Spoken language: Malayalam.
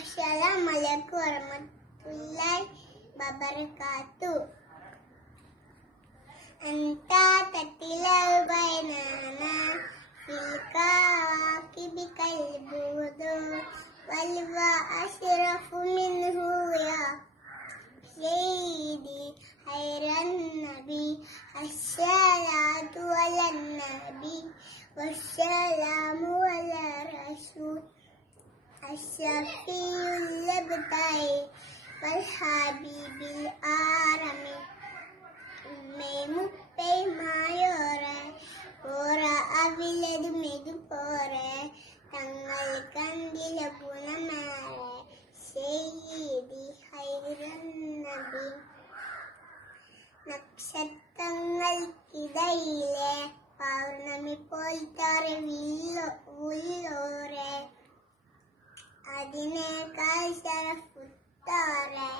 Assalamualaikum warahmatullahi wabarakatuh. Anta tatilal bainana fil kawakibi kalbudu walwa asrafu minhu ya sayyidi khairan nabi assalatu ala nabi wassalamu ala rasul Asyafiul labtai wal habibil arami Memupai mayore Ora aviladu medu pore Tanggalkan dilabunamare Sayyidi khairan nabi നക്ഷത്രങ്ങൾക്കിടയിലെ പൗർണമി പോൽത്തൊരു ഉള്ളോരെ അതിനേക്കാൾ ശരഫുത്തോറെ